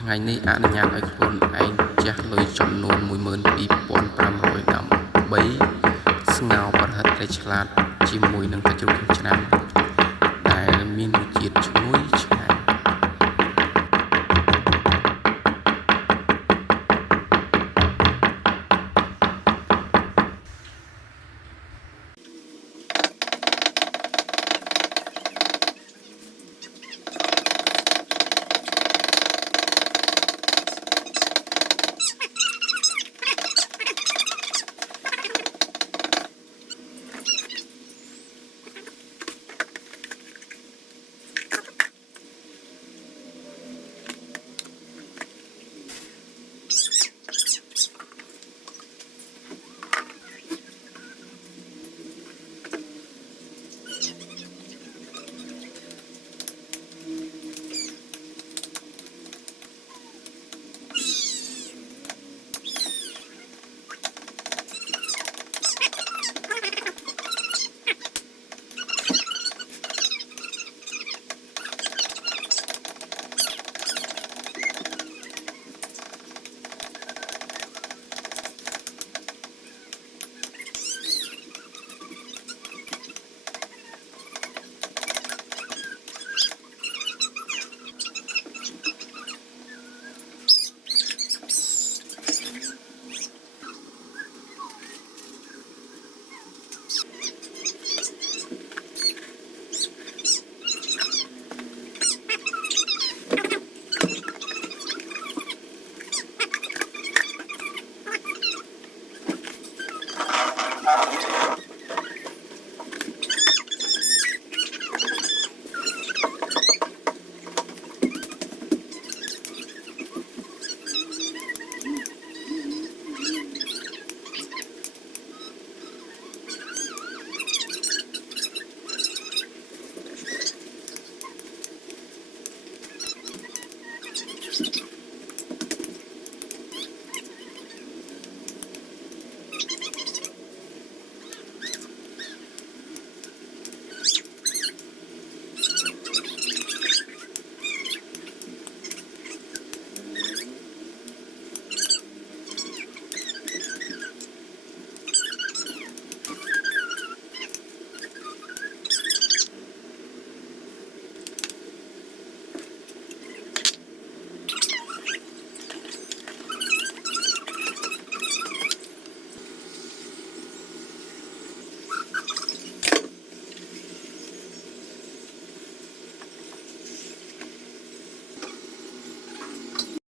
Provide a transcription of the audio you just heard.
ថ្ងៃនេះអនុញ្ញាតឲ្យខ្លួនឯងជះលុយចំនួន 12,500 ដើម្បីស្ងោរប្រហិតត្រីឆ្លាតជាមួយនឹងសាច់ជ្រូកចិញ្ច្រាំដែលមានរសជាតិឈ្ងុយឆ្ងាញ់